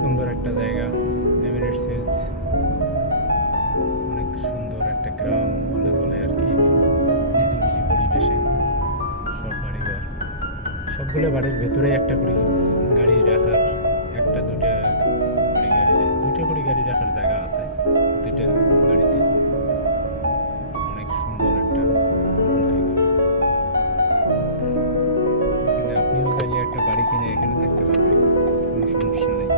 সুন্দর একটা জায়গা, এমিরেটস হিলস। অনেক সুন্দর একটা গ্রাম বলা চলে আর কি, নিরিবিলি পরিবেশে সব বাড়িঘর। সবগুলো বাড়ির ভেতরে একটা করে গাড়ি রাখার, একটা দুইটা করে গাড়ি রাখার জায়গা আছে দুইটা গাড়িতে। অনেক সুন্দর একটা জায়গা। এখানে আপনিও চাইলে একটা বাড়ি কিনে এখানে থাকতে পারবেন, কোনো সমস্যা নেই।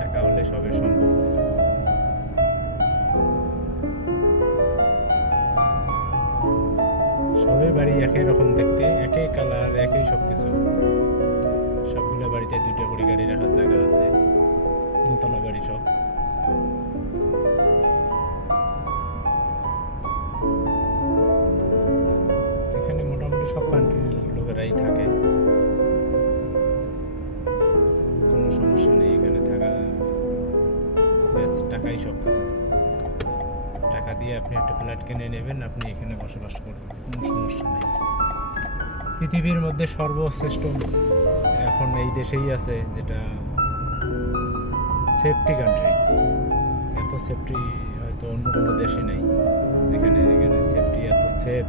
টাকা হলে সবই সম্ভব। সবই বাড়ি একই রকম দেখতে, একই কালার, একই সবকিছু। সবগুলো বাড়িতে দুইটা করে গাড়ি রাখার জায়গা আছে, দোতলা বাড়ি সব। এখানে মোটামুটি সব কান্ট্রির লোকেরাই থাকে, কোনো সমস্যা নেই এখানে থাকা। ব্যাস টাকাই সব কিছু। টাকা দিয়ে আপনি একটা ফ্ল্যাট কিনে নেবেন, আপনি এখানে বসবাস করবেন, কোনো সমস্যা নেই। পৃথিবীর মধ্যে সর্বশ্রেষ্ঠ এখন এই দেশেই আছে, যেটা সেফটি কান্ট্রি। এত সেফটি হয়তো অন্য কোনো দেশে নেই, যেখানে এখানে সেফটি এত সেফ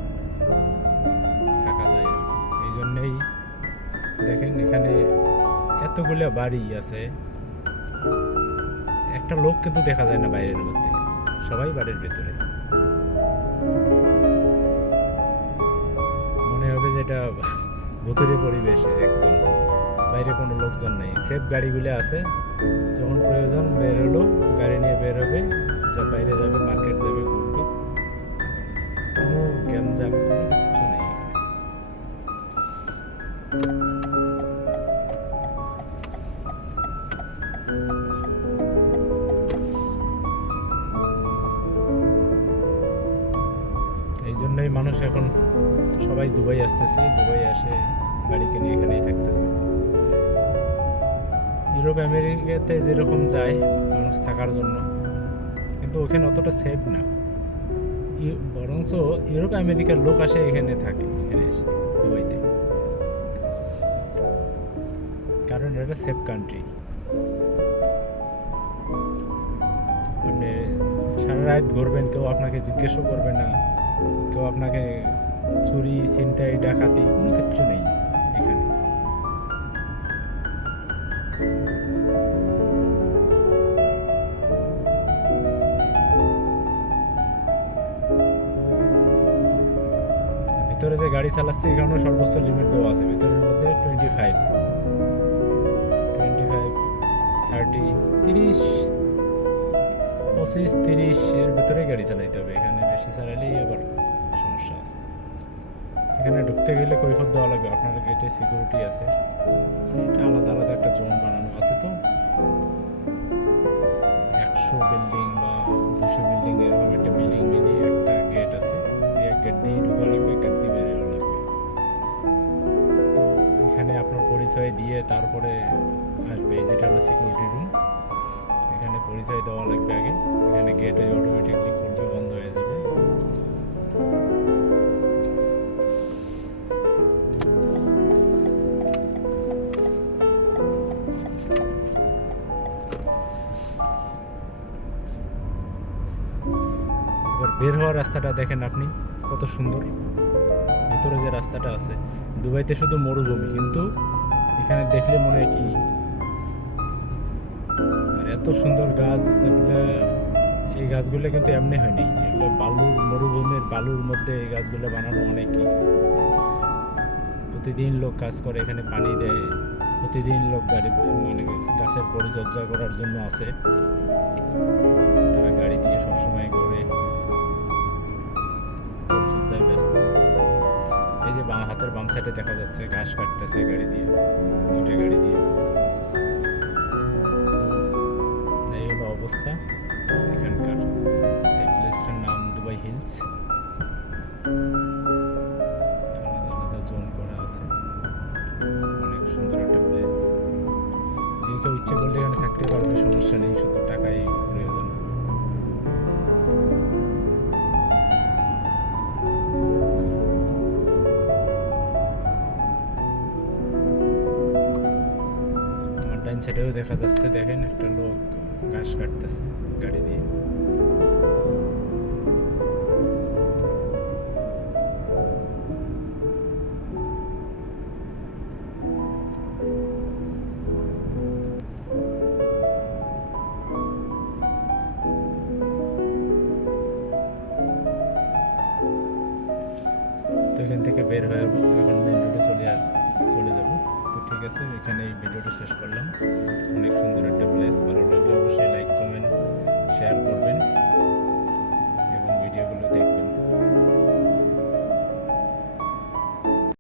থাকা যায় আর কি। এই জন্যেই দেখেন এখানে এতগুলো বাড়ি আছে, একটা লোক কিন্তু দেখা যায় না বাইরের মধ্যে, সবাই বাড়ির ভেতরে। মনে হবে যে এটা ভুতুরে পরিবেশে একদম, বাইরে কোনো লোকজন নেই। সেফ গাড়িগুলো আছে, যখন প্রয়োজন বের হলো গাড়ি নিয়ে বের হবে, যা বাইরে যাবে, মার্কেট যাবে, ঘুরবে, কোনো গ্যাঞ্জাম, কোনো কিচ্ছু নেই এখানে। এই জন্যই মানুষ এখন সবাই দুবাই আসতেছে, দুবাই আসে বাড়ি কিনে এখানেই থাকতেছে। ইউরোপ আমেরিকাতে যেরকম যায় মানুষ থাকার জন্য, কিন্তু ওখানে অতটা সেফ না। বরঞ্চ ইউরোপ আমেরিকার লোক আসে এখানে থাকে, এখানে এসে দুবাইতে, কারণ এটা সেফ কান্ট্রি। আপনি সারা রাত ঘুরবেন, কেউ আপনাকে জিজ্ঞেসও করবে না, কেউ আপনাকে চুরি, ছিনতাই, ডাকাতি কোনো কিচ্ছু নেই এখানে। ভিতরে যে গাড়ি চালাচ্ছে এখানেও সর্বোচ্চ লিমিট দেওয়া আছে, ভিতরের মধ্যে 25, 30, 25, 30 এর ভিতরে গাড়ি চালাইতে হবে। এখানে বেশি চালাইলেই আবার সমস্যা আছে। এখানে ঢুকতে গেলে কৈফিয়ত দেওয়া লাগবে, আপনার গেটে সিকিউরিটি আছে। এটা আলাদা আলাদা একটা জোন বানানো আছে, তো 100 বিল্ডিং বা 200 বিল্ডিং এরকম একটা বিল্ডিং মিলিয়ে একটা গেট আছে। এক গেট দিয়ে ঢোকা লাগবে, এক গেট দিয়ে বেরোনো লাগবে। তো এখানে আপনার পরিচয় দিয়ে তারপরে আসবে, যেটা হলো সিকিউরিটি রুম। এখানে পরিচয় দেওয়া লাগবে আগে, এখানে গেটে অটোমেটিকলি খুলবে, বন্ধ হয়ে যাবে। এবার বের হওয়ার রাস্তাটা দেখেন আপনি, কত সুন্দর। ভিতরে যে রাস্তাটা আছে, দুবাইতে শুধু মরুভূমি, কিন্তু এখানে দেখলে মনে হয় কি, আর এত সুন্দর গাছ, এগুলা, এই গাছগুলো কিন্তু এমনি হয়নি, এগুলো মরুভূমির বালুর মধ্যে এই গাছগুলো বানানো অনেকই। প্রতিদিন লোক কাজ করে, এখানে পানি দেয়, প্রতিদিন লোক মানে গাছের পরিচর্যা করার জন্য আছে। তারা গাড়ি দিয়ে সবসময় ঘোরে, পরিচর্যায় ব্যস্ত। এই যে হাতের বাম সাইডে দেখা যাচ্ছে ঘাস কাটতেছে গাড়ি দিয়ে, দুটো গাড়ি দিয়ে। এই হলো অবস্থা এখানকার। এই প্লেসটার নাম দুবাই হিলস। আলাদা আলাদা জোন করা আছে, অনেক সুন্দর একটা প্লেস। যে কেউ ইচ্ছে করলে এখানে থাকতে পারবে, সমস্যা নেই, শুধু টাকাই প্রয়োজন। ডাইন সাইডেও দেখা যাচ্ছে, দেখেন একটা লোক ঘাস কাটতেছে গাড়ি দিয়ে। তো এখান থেকে বের হয়ে এখন মেন রোডে চলে যাব। তো ঠিক আছে, এখানে এই ভিডিওটা শেষ করলাম। অনেক সুন্দর একটা প্লেস, ভালো লাগলে অবশ্যই লাইক কমেন্ট শেয়ার করবেন।